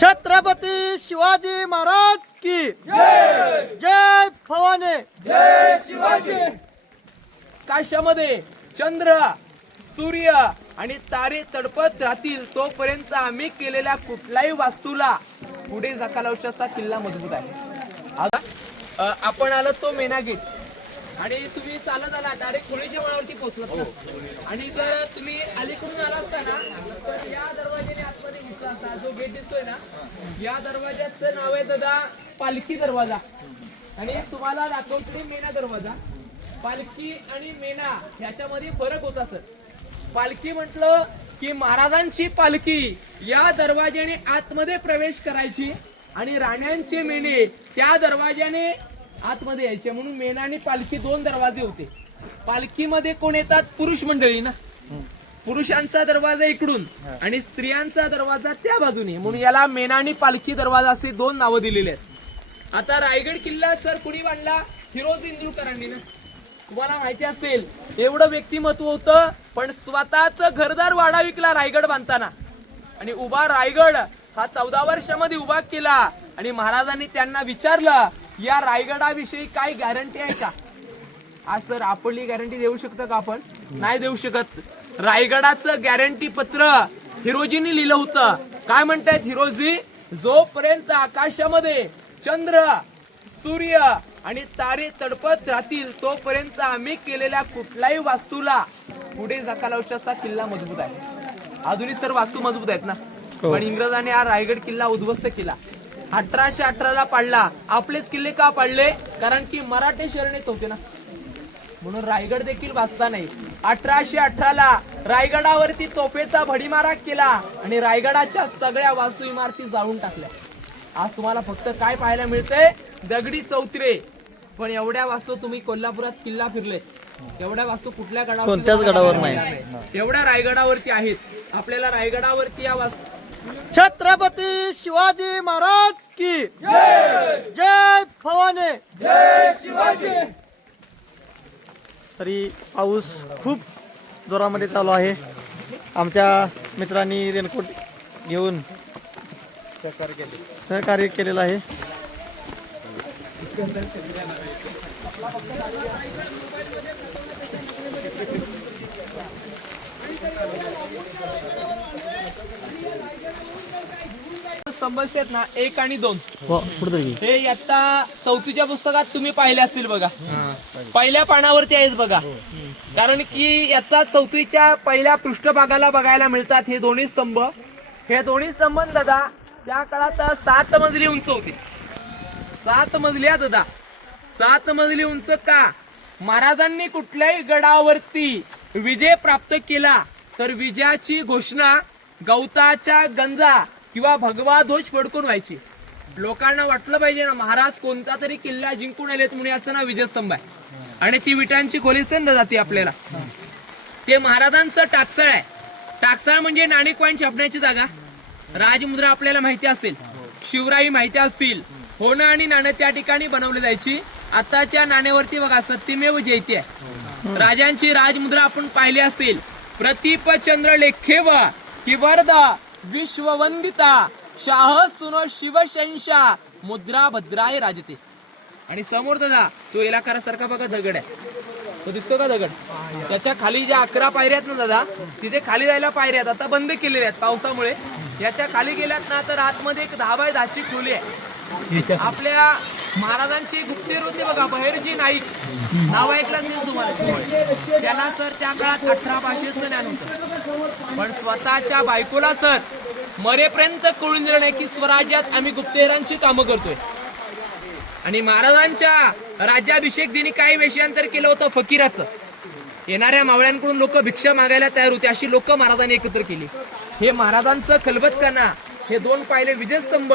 छत्रपती शिवाजी महाराज की. जय भवानी. काशामध्ये चंद्र सूर्य आणि तारे तडपत राहतील तोपर्यंत आम्ही केलेल्या कुठल्याही वास्तूला पुढे जकालावशाचा किल्ला मजबूत आहे. आपण आलो तो मेना गेट. आणि तुम्ही चालत आला डायरेक्ट होळीच्या मळावरती पोहोचलात ना? आणि जर तुम्ही अलीकडून आला असता ना तर या दरवाजाने जो गेट दिसतोय ना या दरवाजाचं नाव आहे दादा पालखी दरवाजा. आणि तुम्हाला दाखवते मेना दरवाजा. पालखी आणि मेना ह्याच्यामध्ये फरक होता सर पालखी म्हटलं की महाराजांची पालखी या दरवाज्याने आतमध्ये प्रवेश करायची आणि राण्यांचे मेणे त्या दरवाज्याने आतमध्ये यायचे. म्हणून मेना आणि पालखी दोन दरवाजे होते. पालखीमध्ये कोण येतात? पुरुष मंडळी ना? पुरुषांचा दरवाजा इकडून आणि स्त्रियांचा दरवाजा त्या बाजूने. म्हणून याला मेना आणि पालखी दरवाजा असे दोन नावं दिलेले आहेत. आता रायगड किल्ला सर कुणी बांधला? फिरोज इंदुरकरांनी ना? तुम्हाला माहिती असेल एवढं व्यक्तिमत्व होतं पण स्वतःच घरदार वाडा विकला रायगड बांधताना. आणि उभा रायगड हा चौदा वर्षामध्ये उभा केला आणि महाराजांनी त्यांना विचारलं या रायगडाविषयी काय गॅरंटी आहे का? आज सर आपली गॅरंटी देऊ शकतो का आपण? नाही देऊ शकत. रायगडाचं गॅरंटी पत्र हिरोजीनी लिहिलं होतं. काय म्हणतायत हिरोजी? जोपर्यंत आकाशामध्ये चंद्र सूर्य आणि तारे तडपत राहतील तोपर्यंत आम्ही केलेल्या कुठल्याही वास्तूला पुढे जकालावशाचा किल्ला मजबूत आहे. आधुनिक सर वास्तू मजबूत आहेत ना? पण इंग्रजांनी हा रायगड किल्ला उद्ध्वस्त केला. अठराशे अठराला पाडला. आपलेच किल्ले का पाडले? कारण की मराठे शरण येत होते ना. म्हणून रायगड देखील वाचता नाही. अठराशे अठराला रायगडावरती तोफेचा भडीमारा केला आणि रायगडाच्या सगळ्या वास्तू इमारती जाळून टाकल्या. आज तुम्हाला फक्त काय पाहायला मिळतंय? दगडी चौतरे. पण एवढ्या वास्तू तुम्ही कोल्हापुरात किल्ला फिरले एवढ्या वास्तू कुठल्या गडावर कोणत्याच गडावर नाही. एवढ्या रायगडावरती आहेत. आपल्याला रायगडावरती या वास्तू छत्रपती शिवाजी महाराज की जय! भवानी तरी पाऊस खूप जोरामध्ये चालू आहे. आमच्या मित्रांनी रेनकोट घेऊन सहकार्य केलेलं आहे. समस्या आहेत ना एक आणि दोन. पुढे तरी हे आता चौथीच्या पुस्तकात तुम्ही पाहिले असतील बघा. पहिल्या पानावरती आहेत बघा. कारण की आता चौथीच्या पहिल्या पृष्ठभागाला बघायला मिळतात हे दोन्ही स्तंभ. हे दोन्ही स्तंभ दादा त्या काळात सात मजली उंच होते. सात मजली हा दादा. सात मजली उंच का? महाराजांनी कुठल्याही गडावरती विजय प्राप्त केला तर विजयाची घोषणा गवताच्या गंजा किंवा भगवा ध्वज फडकून व्हायची. लोकांना वाटलं पाहिजे ना महाराज कोणता तरी किल्ला जिंकून आलेत म्हणून याचं ना विजयस्तंभ आहे. आणि ती विटांची खोली सेंद जाते आपल्याला. ते महाराजांचं टाकसाळ आहे. टाकसाळ म्हणजे नाणे कॉईन छापण्याची जागा. राजमुद्रा आपल्याला माहिती असेल. शिवराई माहिती असतील. होणं आणि नाणं त्या ठिकाणी बनवली जायची. आताच्या नाण्यावरती बघा सत्यमेव जयती आहे. राजांची राजमुद्रा आपण पाहिली असेल. प्रतीपचंद्र चंद्र लेखेव वरदा विश्ववंदिता शाह सुनो शिवशंशा मुद्रा भद्राय राजते. आणि समोर दादा तो इलाकारासारखा बघा दगड आहे. तो दिसतो का दगड? त्याच्याखाली ज्या अकरा पायऱ्या आहेत ना दादा तिथे खाली जायला पायऱ्या आहेत. आता बंद केलेल्या आहेत पावसामुळे. याच्या खाली गेल्यात ना तर आतमध्ये एक दहा बाय दहाची खोली आहे. आपल्या महाराजांची गुप्तेर होते बघा बहिरजी नाईक. नाव ऐकलं असेल तुम्हाला? त्याला सर त्या काळात अठरा भाषेचं ज्ञान होतं. पण स्वतःच्या बायकोला सर मरेपर्यंत कळून दिलं नाही की स्वराज्यात आम्ही गुप्तहेरांची कामं करतोय. आणि महाराजांच्या राज्याभिषेक दिनी काही वेषांतर केलं होतं फकीराचं. येणाऱ्या मावळ्यांकडून लोक भिक्षा मागायला तयार होते अशी लोक महाराजांनी एकत्र केली. हे महाराजांचं खलबतखाना हे दोन पाहिले विजयस्तंभ